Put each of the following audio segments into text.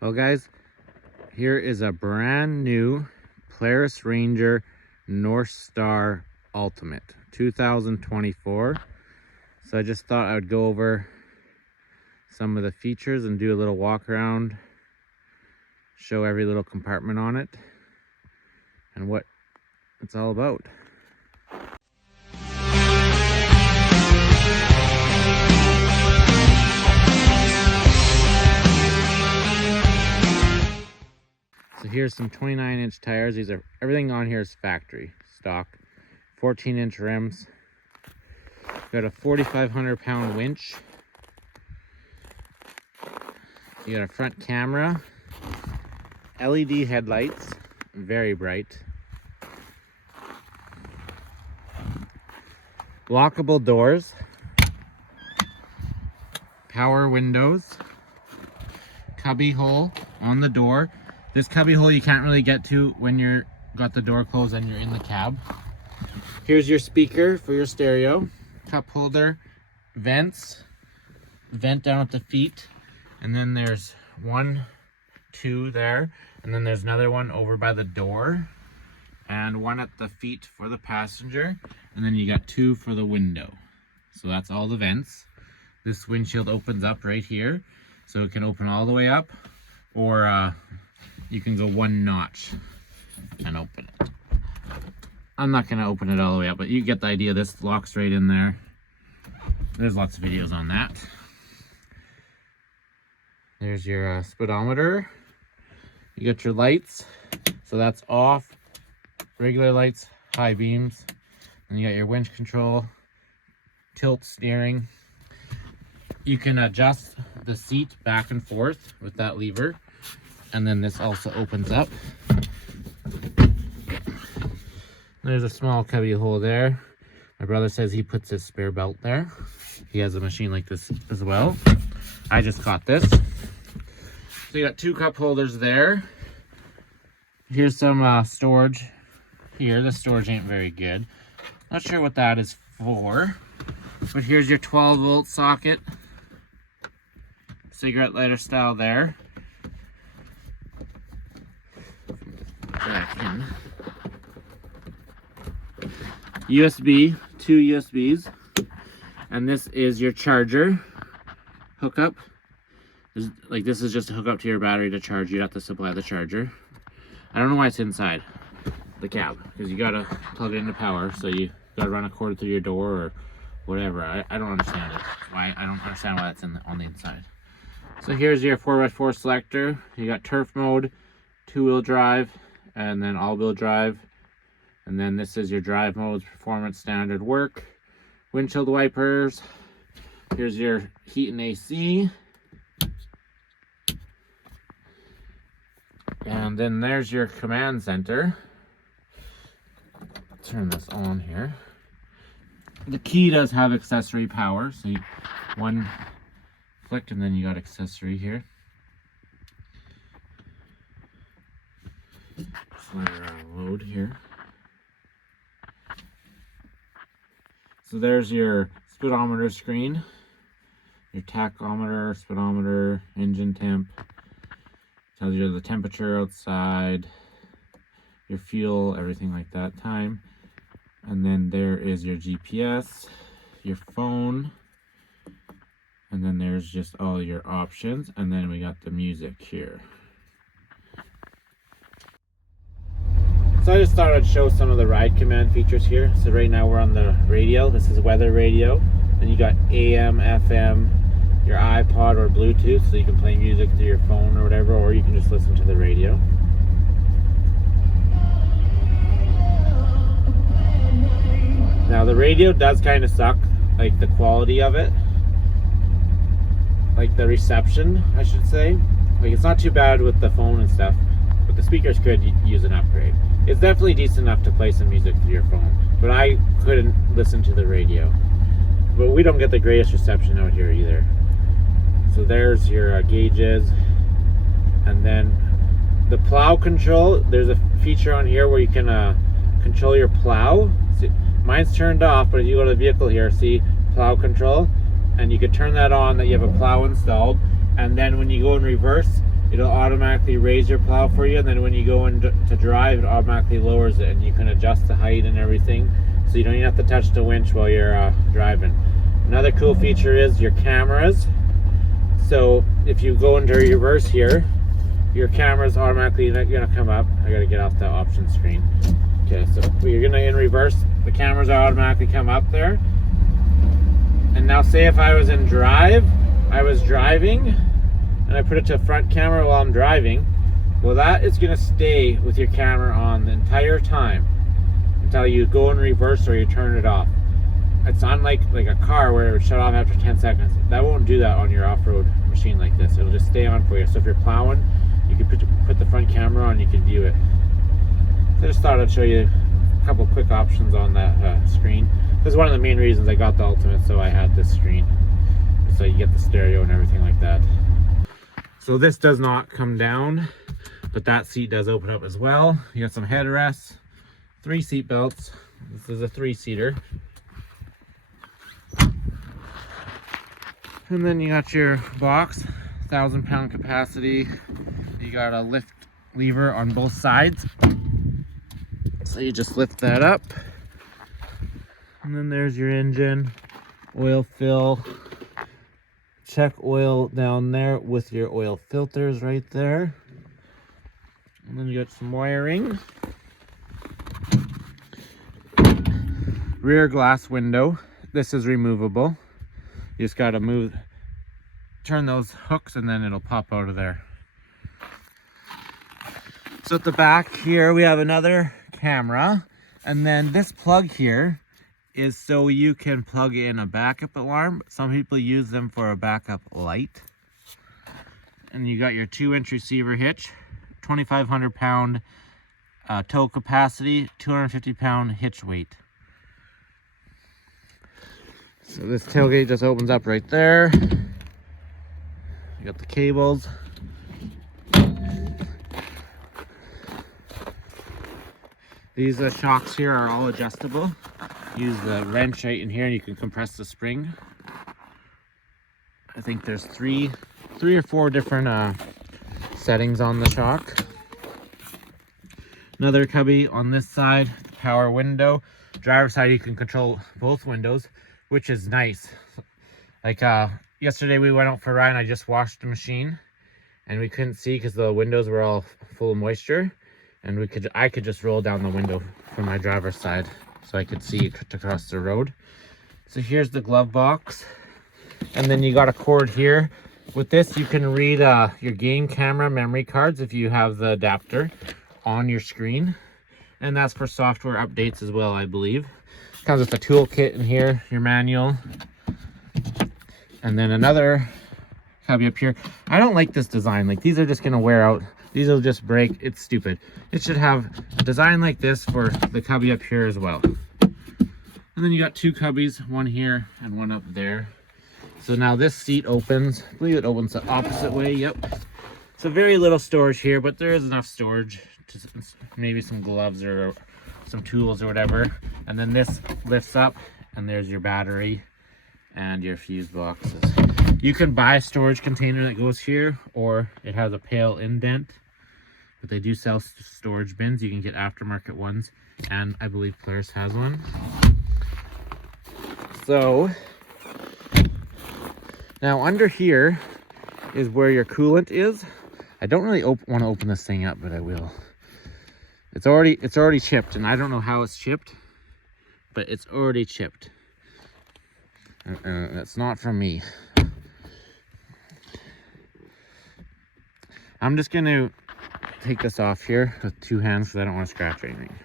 Well guys, here is a brand new Polaris Ranger Northstar Ultimate 2024. So I just thought I would go over some of the features and do a little walk around, show every little compartment on it and what it's all about. So here's some 29-inch tires. Everything on here is factory stock. 14-inch rims. Got a 4,500-pound winch. You got a front camera. LED headlights, very bright. Lockable doors. Power windows. Cubby hole on the door. This cubby hole you can't really get to when you're got the door closed and you're in the cab. Here's your speaker for your stereo. Cup holder, vents, vent down at the feet, and then there's 1, 2 there, and then there's another one over by the door, and one at the feet for the passenger, and then you got 2 for the window. So that's all the vents. This windshield opens up right here, so it can open all the way up, or you can go 1 notch and open it. I'm not going to open it all the way up, but you get the idea. This locks right in there. There's lots of videos on that. There's your speedometer. You got your lights. So that's off. Regular lights, high beams. And you got your winch control, tilt steering. You can adjust the seat back and forth with that lever. And then this also opens up. There's a small cubby hole there. My brother says he puts his spare belt there. He has a machine like this as well. I just got this. So you got 2 cup holders there. Here's some storage here. The storage ain't very good. Not sure what that is for. But here's your 12-volt socket. Cigarette lighter style there. Back in. USB, 2 USBs, and this is your charger hookup. This is just to hook up to your battery to charge. You have to supply the charger. I don't know why it's inside the cab, because you gotta plug it into power, so you gotta run a cord through your door or whatever. I don't understand it. I don't understand why it's on the inside. So here's your 4x4 selector. You got turf mode, 2-wheel drive, and then all-wheel drive. And then this is your drive modes, performance, standard, work, windshield wipers. Here's your heat and AC. And then there's your command center. Turn this on here. The key does have accessory power, so one flick and then you got accessory here. Just let it load here. So there's your speedometer screen, your tachometer, speedometer, engine temp. Tells you the temperature outside, your fuel, everything like that, time. And then there is your GPS, your phone, and then there's just all your options. And then we got the music here. So I just thought I'd show some of the ride command features here. So right now we're on the radio. This is weather radio. Then you got AM, FM, your iPod or Bluetooth, so you can play music through your phone or whatever, or you can just listen to the radio. Now the radio does kind of suck, like the quality of it. Like the reception, I should say. Like it's not too bad with the phone and stuff, but the speakers could use an upgrade. It's definitely decent enough to play some music through your phone, but I couldn't listen to the radio. But we don't get the greatest reception out here either. So there's your gauges, and then the plow control. There's a feature on here where you can control your plow. See, mine's turned off, but if you go to the vehicle here, see plow control, and you can turn that on that you have a plow installed, and then when you go in reverse, it'll automatically raise your plow for you, and then when you go in to drive, it automatically lowers it, and you can adjust the height and everything, so you don't even have to touch the winch while you're driving. Another cool feature is your cameras. So if you go into reverse here, your camera's automatically gonna come up. I gotta get off the option screen. Okay, so you're gonna in reverse, the cameras automatically come up there. And now say if I was in drive, I was driving, and I put it to front camera while I'm driving, well, that is gonna stay with your camera on the entire time until you go in reverse or you turn it off. It's unlike like a car where it would shut off after 10 seconds. That won't do that on your off-road machine like this. It'll just stay on for you. So if you're plowing, you can put the front camera on, you can view it. So I just thought I'd show you a couple quick options on that screen. This is one of the main reasons I got the Ultimate, so I had this screen. So you get the stereo and everything like that. So this does not come down, but that seat does open up as well. You got some headrests, 3 seat belts. This is a 3-seater. And then you got your box, 1,000-pound capacity. You got a lift lever on both sides. So you just lift that up. And then there's your engine, oil fill, check oil down there with your oil filters right there. And then you got some wiring. Rear glass window. This is removable. You just got to turn those hooks, and then it'll pop out of there. So at the back here, we have another camera. And then this plug here is so you can plug in a backup alarm. Some people use them for a backup light. And you got your 2-inch receiver hitch, 2,500-pound tow capacity, 250-pound hitch weight. So this tailgate just opens up right there. You got the cables. These shocks here are all adjustable. Use the wrench right in here and you can compress the spring. I think there's three or four different settings on the shock. Another cubby on this side, power window. Driver's side, you can control both windows, which is nice. Like yesterday we went out for a ride and I just washed the machine and we couldn't see because the windows were all full of moisture, and I could just roll down the window from my driver's side so I could see across the road. So here's the glove box, and then you got a cord here. With this you can read your game camera memory cards if you have the adapter on your screen, and that's for software updates as well, I believe. Comes with a toolkit in here, your manual, and then another cubby up here. I don't like this design. Like, these are just gonna wear out. These will just break. It's stupid. It should have a design like this for the cubby up here as well. And then you got 2 cubbies, one here and one up there. So now this seat opens. I believe it opens the opposite way. Yep. So very little storage here, but there is enough storage to maybe some gloves or some tools or whatever. And then this lifts up and there's your battery and your fuse boxes. You can buy a storage container that goes here, or it has a pail indent, but they do sell storage bins. You can get aftermarket ones, and I believe Polaris has one. So now under here is where your coolant is. I don't really want to open this thing up, but I will. It's already chipped, and I don't know how it's chipped, but it's already chipped. That's not from me. I'm just going to take this off here with 2 hands because I don't want to scratch anything.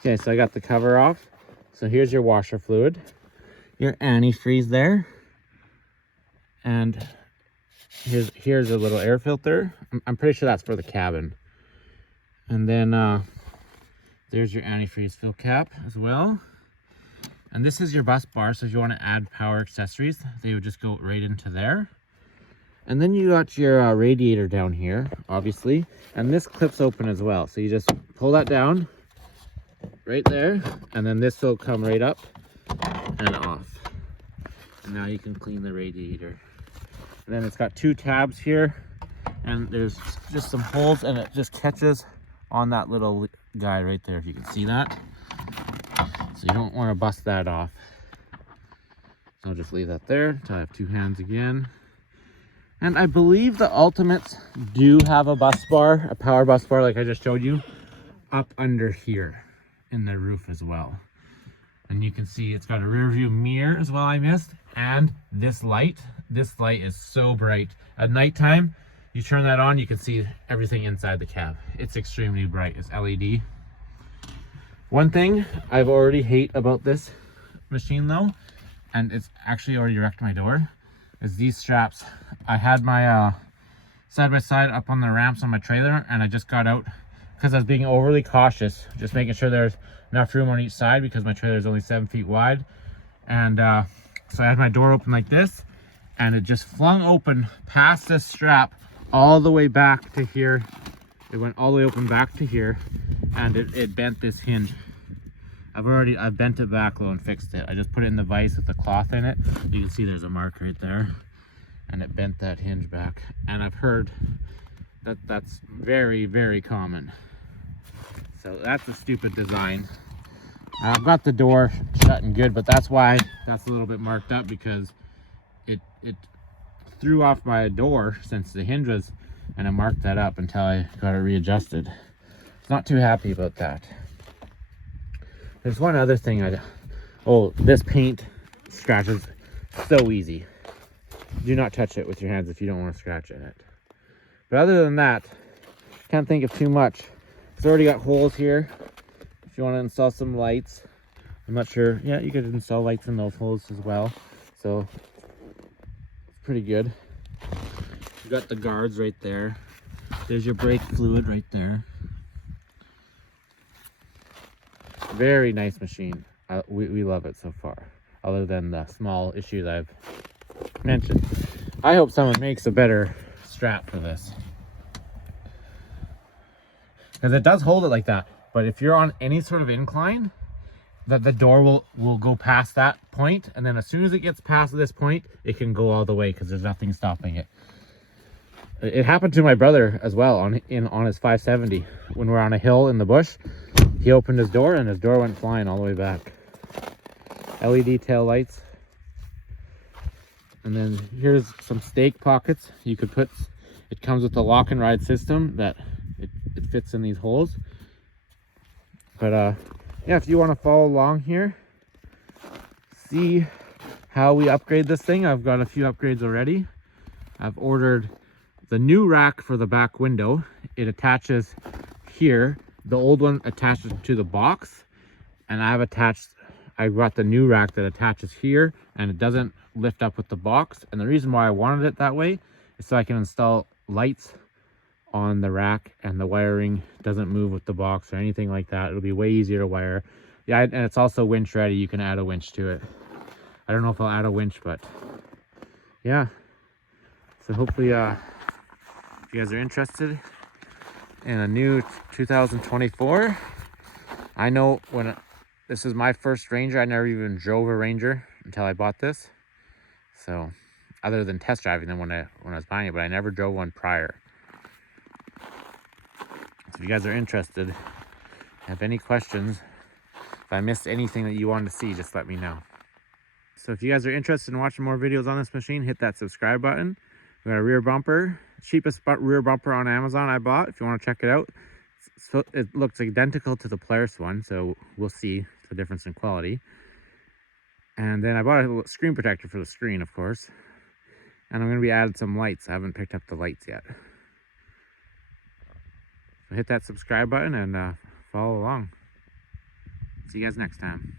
Okay, so I got the cover off. So here's your washer fluid, your antifreeze there, and here's a little air filter. I'm pretty sure that's for the cabin. And then there's your antifreeze fill cap as well. And this is your bus bar, so if you want to add power accessories, they would just go right into there. And then you got your radiator down here, obviously, and this clips open as well. So you just pull that down right there, and then this will come right up and off. And now you can clean the radiator. And then it's got 2 tabs here, and there's just some holes, and it just catches on that little guy right there, if you can see that. So you don't want to bust that off. So I'll just leave that there until I have 2 hands again. And I believe the Ultimates do have a bus bar, a power bus bar like I just showed you, up under here in the roof as well. And you can see it's got a rear view mirror as well, I missed. And this light is so bright. At nighttime, you turn that on, you can see everything inside the cab. It's extremely bright, it's LED. One thing I've already hate about this machine though, and it's actually already wrecked my door, is these straps. I had my side-by-side up on the ramps on my trailer, and I just got out because I was being overly cautious, just making sure there's enough room on each side because my trailer is only 7 feet wide. And so I had my door open like this, and it just flung open past this strap all the way back to here. It went all the way open back to here, and it bent this hinge. I've bent it back though and fixed it. I just put it in the vise with the cloth in it. You can see there's a mark right there, and it bent that hinge back. And I've heard that that's very, very common. So that's a stupid design. I've got the door shut and good, but that's why that's a little bit marked up, because it threw off my door since the hinge was, and I marked that up until I got it readjusted. Not too happy about that. There's one other thing this paint scratches so easy. Do not touch it with your hands if you don't want to scratch it. But other than that, can't think of too much. It's already got holes here. If you want to install some lights, I'm not sure. Yeah, you could install lights in those holes as well. So it's pretty good. You got the guards right there. There's your brake fluid right there. Very nice machine. We love it so far, other than the small issues I've mentioned. I hope someone makes a better strap for this, because it does hold it like that, but if you're on any sort of incline, that the door will go past that point, and then as soon as it gets past this point, it can go all the way because there's nothing stopping it. It happened to my brother as well on his 570 when we're on a hill in the bush. He opened his door and his door went flying all the way back. LED tail lights. And then here's some stake pockets. You could put, it comes with a lock and ride system that it fits in these holes. But yeah, if you want to follow along here, see how we upgrade this thing. I've got a few upgrades already. I've ordered the new rack for the back window. It attaches here. The old one attaches to the box, and I got the new rack that attaches here, and it doesn't lift up with the box. And the reason why I wanted it that way is so I can install lights on the rack, and the wiring doesn't move with the box or anything like that. It'll be way easier to wire. Yeah, and it's also winch ready. You can add a winch to it. I don't know if I'll add a winch, but yeah. So hopefully if you guys are interested in a new 2024. I know this is my first Ranger. I never even drove a Ranger until I bought this. So other than test driving them when I was buying it, but I never drove one prior. So if you guys are interested, have any questions, if I missed anything that you wanted to see, just let me know. So if you guys are interested in watching more videos on this machine, hit that subscribe button. We got a rear bumper, cheapest rear bumper on Amazon I bought, if you want to check it out. So it looks identical to the Polaris one, so we'll see the difference in quality. And then I bought a screen protector for the screen, of course. And I'm going to be adding some lights. I haven't picked up the lights yet. So hit that subscribe button and follow along. See you guys next time.